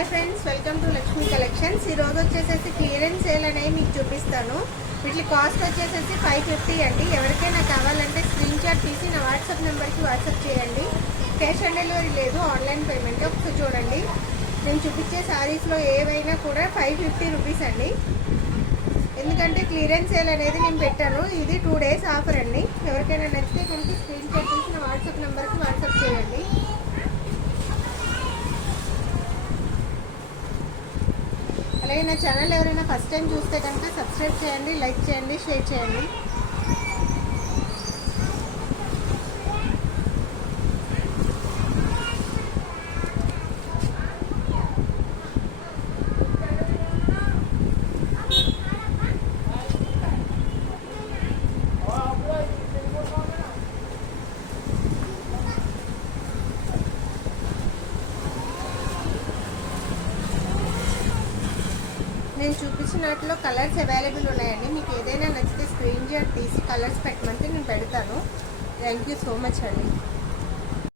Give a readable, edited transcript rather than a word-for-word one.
Hi friends, welcome to Lakshmi collections. ఈరోజు వచ్చేసేసి clearance sale అనేవి మీకు చూపిస్తాను. వీటి కాస్ట్ వచ్చేసేసి 550 అండి. ఎవరికైనా కావాలంటే స్క్రీన్ షాట్ తీసి నా వాట్సాప్ నెంబర్కి వాట్సాప్ చేయండి. క్యాష్ ఆన్ డెలివరీ లేదు, ఆన్లైన్ పేమెంట్. ఒకసారి చూడండి, నేను చూపించే శారీస్లో ఏవైనా కూడా 550 రూపీస్ అండి. ఎందుకంటే క్లియరెన్స్ సేల్ అనేది నేను పెట్టాను. ఇది 2 days ఆఫర్ అండి. ఎవరికైనా నచ్చితే కనుక స్క్రీన్ షాట్ తీసి నా వాట్సాప్ నెంబర్కి వాట్సాప్ చేయండి. అలాగే నా ఛానల్ ఎవరైనా ఫస్ట్ టైం చూస్తే కనుక సబ్స్క్రైబ్ చేయండి, లైక్ చేయండి, షేర్ చేయండి. నేను చూపించినట్లో కలర్స్ అవైలబుల్ ఉన్నాయండి. మీకు ఏదైనా నచ్చితే స్క్రీన్ షాట్ తీసి కలర్స్ పెట్టమంటే నేను పెడతాను. థ్యాంక్ యూ సో మచ్ అండి.